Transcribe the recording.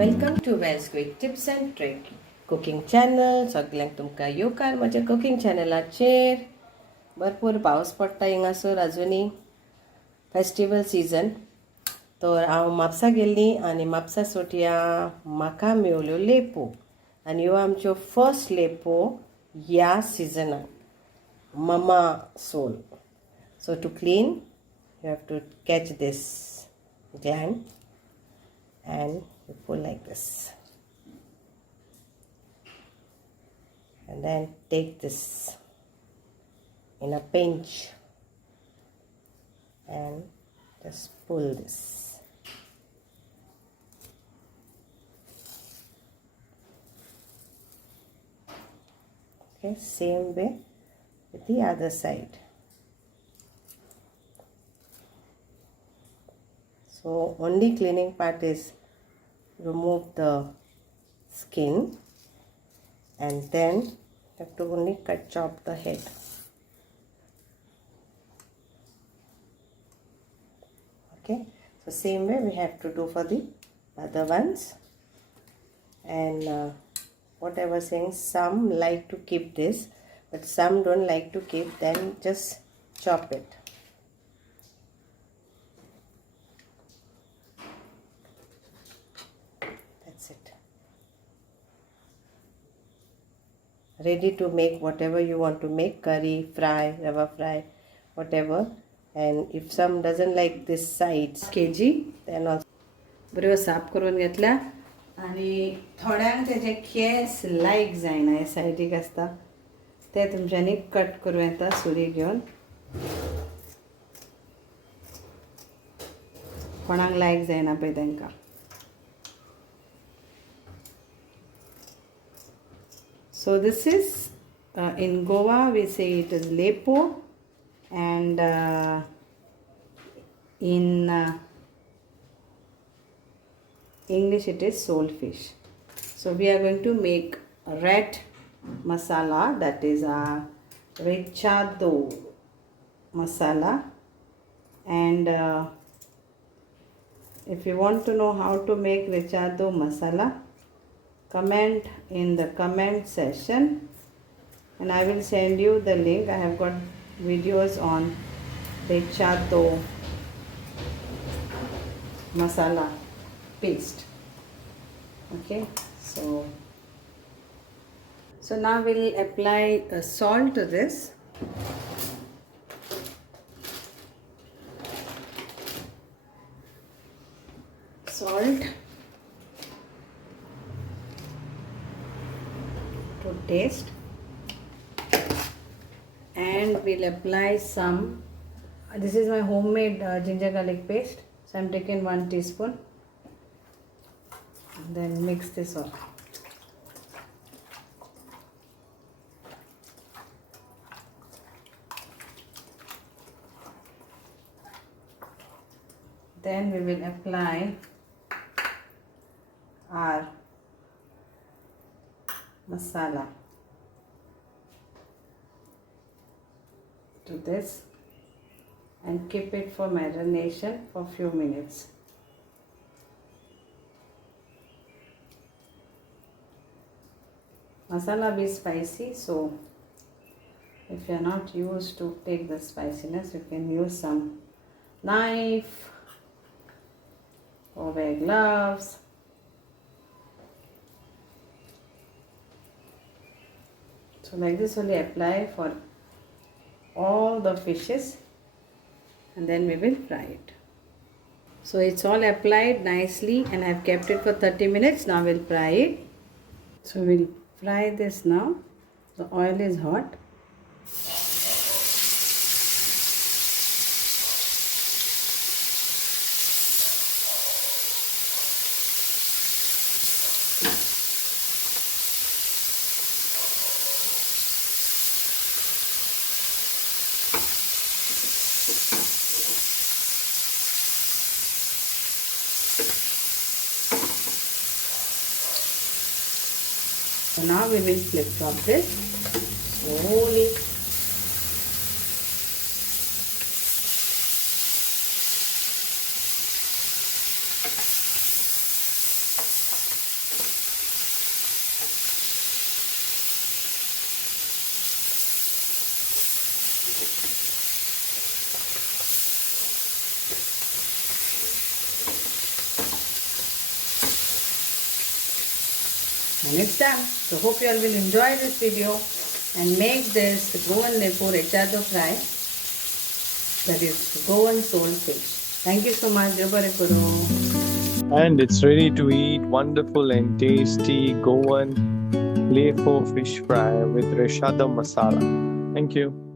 Welcome to Wells Quick Tips and Trick Cooking Channel. सगळ्यांक तुमकां येवकार म्हज्या कुकिंग चॅनलाचेर. भरपूर पावस पडटा हिंगासर अजुनी फेस्टिवल सीजन. तर हांव म्हापसा गेल्ली आनी म्हापसा सोटया म्हाका मेवल्यो लेपो आनी ह्यो आमच्यो फर्स्ट लेपो ह्या सिजनाक. Mama soul. So to clean, you have to catch this gland and you pull like this. And then take this in a pinch and just pull this. Okay, same way with the other side. So only cleaning part is remove the skin and then you have to only chop the head. Okay, so same way we have to do for the other ones. And what I was saying, some like to keep this but some don't like to keep, then just chop it. That's it. Ready to make whatever you want to make, curry, fry, rava fry, whatever. And if some doesn't like this sides kg, then also बरो साफ करून घेतला आणि थोड्यांक तेजे case लायक जायना हे सायडीक आसता ते तुमच्यांनी कट करूं येता सुरी घेवन. कोणाक लायक जायना पळय तांकां. So this is in Goa we say it is lepo and in English it is soulfish. So we are going to make red masala, that is a Recheado Masala. And if you want to know how to make Recheado Masala, comment in the comment section and I will send you the link. I have got videos on Recheado Masala paste. Okay, so now we'll apply salt to this. Salt to taste, and we'll apply some. This is my homemade ginger garlic paste, so I'm taking 1 teaspoon. And then mix this up. Then we will apply our masala to this and keep it for marination for few minutes. Masala be spicy, so if you are not used to take the spiciness, you can use some knife or wear gloves. So like this only apply for all the fishes and then we will fry it. So it's all applied nicely and I've kept it for 30 minutes. Now we'll fry it. So we'll fry this now. The oil is hot. So now we will flip flop this slowly. And it's done. So hope you all will enjoy this video and make this Goan Lepo Recheado fry. That is Goan soul fish. Thank you so much. And it's ready to eat. Wonderful and tasty Goan Lepo fish fry with Recheado Masala. Thank you.